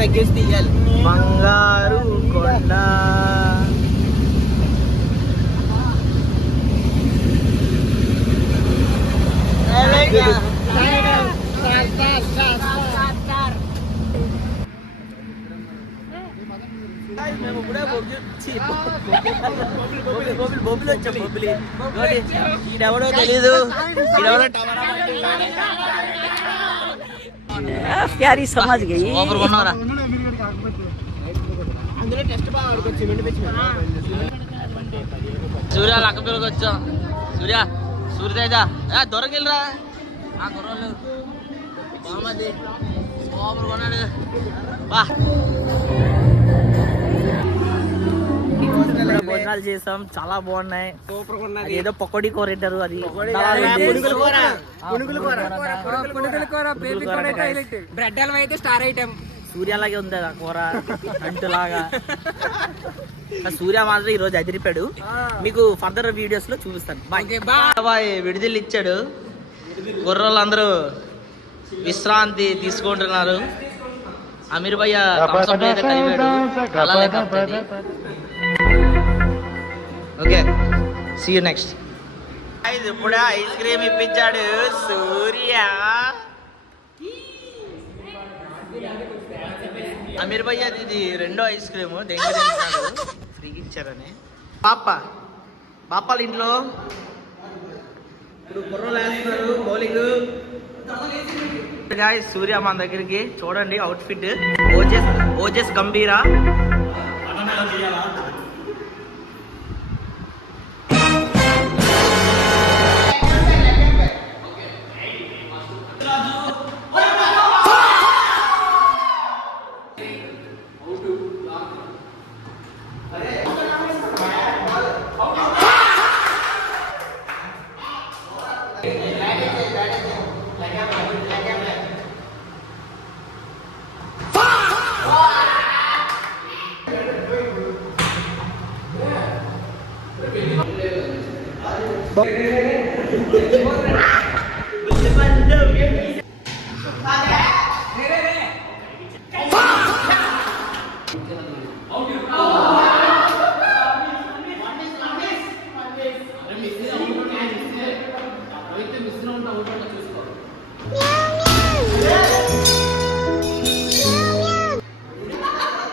తగ్గేసి తీయాలి. బంగారు కొండ మేము కూడా బొబ్బిలి వచ్చాం. బొబ్బిలి ఈడెవడో తెలీదు. ప్యారీ సమాజ్ గయి అందులో టెస్ట్ బాగా ఆడుకోవచ్చు. సిమెంట్ పెంచి సూర్య లక్క పిల్లకి వచ్చాం. సూర్యతేజ దొరకెళ్ళరా కుర్రోళ్ళు బాగుంది. సూపర్ కొన్నాడు. బా భోజనాలు చేసాం, చాలా బాగున్నాయి. ఏదో పకోడీ కూర తింటారు. అది బ్రెడ్ హల్వా అయితే స్టార్ ఐటమ్. సూర్యలాగే ఉంది ఆ కూర అంటులాగా. సూర్య మాత్రం ఈరోజు అదిరిపాడు. మీకు ఫర్దర్ వీడియోస్ లో చూపిస్తాను. బాయ్ విడుదల ఇచ్చాడు. కుర్రోళ్ళందరూ విశ్రాంతి తీసుకుంటున్నారు. అమీర్ భయ్య ఓకే, సీ యూ నెక్స్ట్. ఇప్పుడే ఐస్ క్రీమ్ ఇప్పించాడు సూర్య. అమీర్ భయ్య ఇది రెండో ఐస్ క్రీమ్ ఫ్రీగా ఇచ్చారని. పాపాల ఇంట్లో ఇప్పుడు కుర్రలు వేస్తున్నారు బౌలింగ్. సూర్య మన దగ్గరికి చూడండి. అవుట్ఫిట్ ఓజెస్ గంభీరా.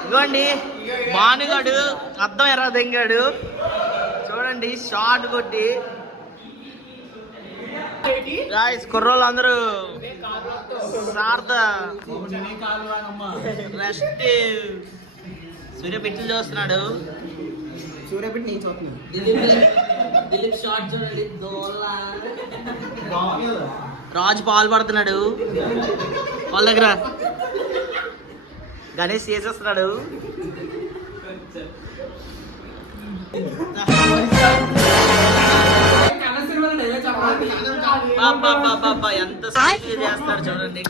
ఇదిగోండి భానుగాడు అద్దం ఎర్ర దెంగాడు. చూడండి షార్ట్ కొట్టి. కుర్రోళ్ళు అందరూ రెస్ట్. సూర్యపెట్లు చూస్తున్నాడు. సూర్యపెట్టి నేను చూస్తున్నాను. దిలీప్ షార్ట్ చూడండి. రాజు పాలు పడుతున్నాడు వాళ్ళ దగ్గర. గణేష్ చేసేస్తున్నాడు. ఎంత చేస్తాడు చూడండి.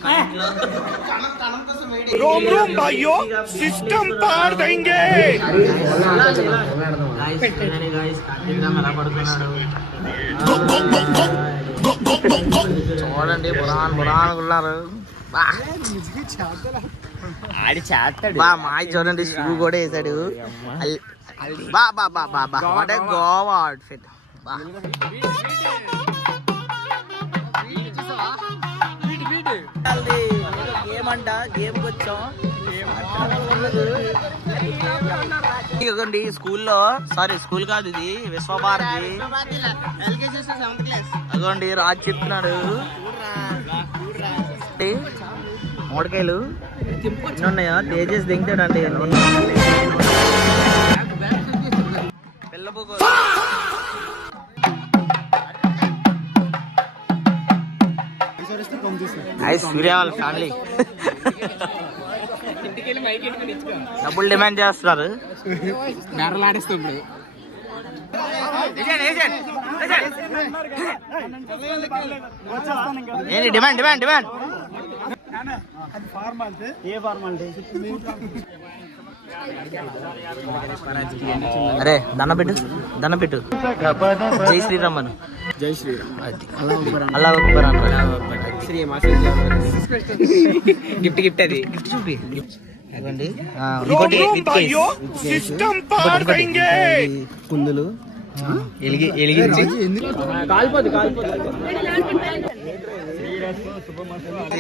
చూడండి బురానుకున్నారు. ఆడి చేస్తాడు బా. మాయ చూడండి షూ కూడా వేసాడు. గోవా అవుట్ఫిట్. ఏమంట గేమ్ వచ్చాం. ఇదిగోండి స్కూల్లో, సారీ స్కూల్ కాదు ఇది విశ్వభారతి. అదిగోండి రాజు చెప్తున్నాడు. మూడకాయలు ఉన్నాయా? తేజస్ దింగుతాడండి. పిల్లబోకో సూర్య వాళ్ళ ఫ్యామిలీ డబ్బులు డిమాండ్ చేస్తున్నారు. ఏంటి డిమాండ్ డిమాండ్ డిమాండ్? అరే దండం పెట్టు. జై శ్రీరామ్ అను. జై శ్రీరామ్. అల్లా అక్బర్ అన్న. గిఫ్ట్ అది. ఇవ్వండి ఇంకోటి కుందులు ఎలిగించి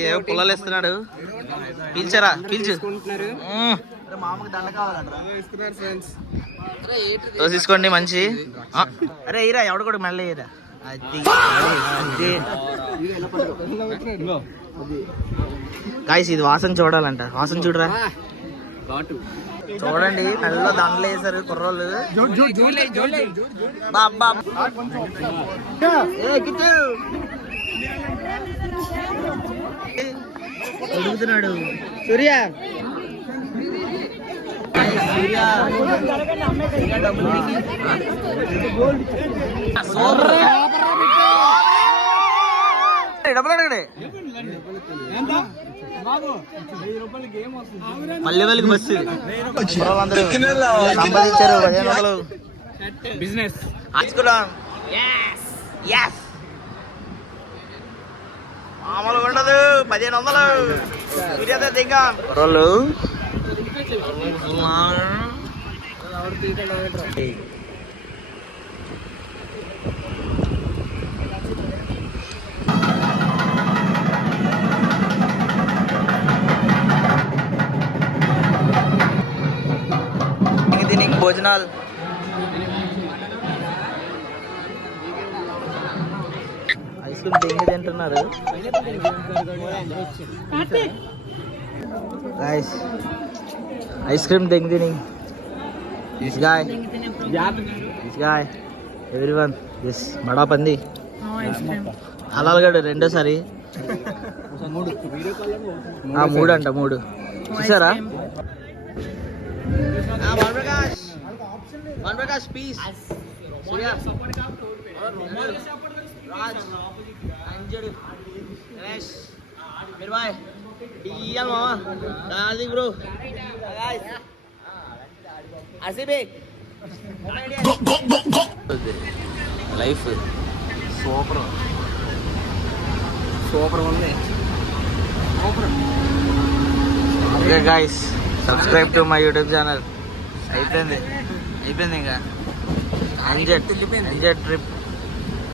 ఏవో పుల్లలు వేస్తున్నాడు. పీల్చరా పీల్చు. మామకి దండ కావాలంటారా తీసుకోండి మంచి. అరే ఇరా ఎవడు కూడా మళ్ళీ ఇరా. గాయస్ ఇది వాసన చూడాలంట. వాసన చూడరా. చూడండి నల్ల దండలు వేసారు కుర్రోళ్ళు. అడుగుతున్నాడు సూర్య. డబ్బులు అడగడే మళ్ళీ వాళ్ళకి బస్సు సంపాదించారు 1500 బిజినెస్ మామూలు ఉండదు. 1500 ఇంకా కుర్రోళ్ళు. దీనికి భోజనాలు ఐస్ క్రీమ్ తెంగి తింటున్నారు. Guys, ice cream thing thing. This guy, everyone, this bada pandi. Halal gadu rendo sari. Mood anta mood. Chusara? One Prakash, peace. Surya. Raj, Anjali, Ramesh, Mirwai. Iya mama, Nazik bro, guys, Asif, life, super only. Okay guys, subscribe to my YouTube channel. Ayipindi inga. Anjet trip.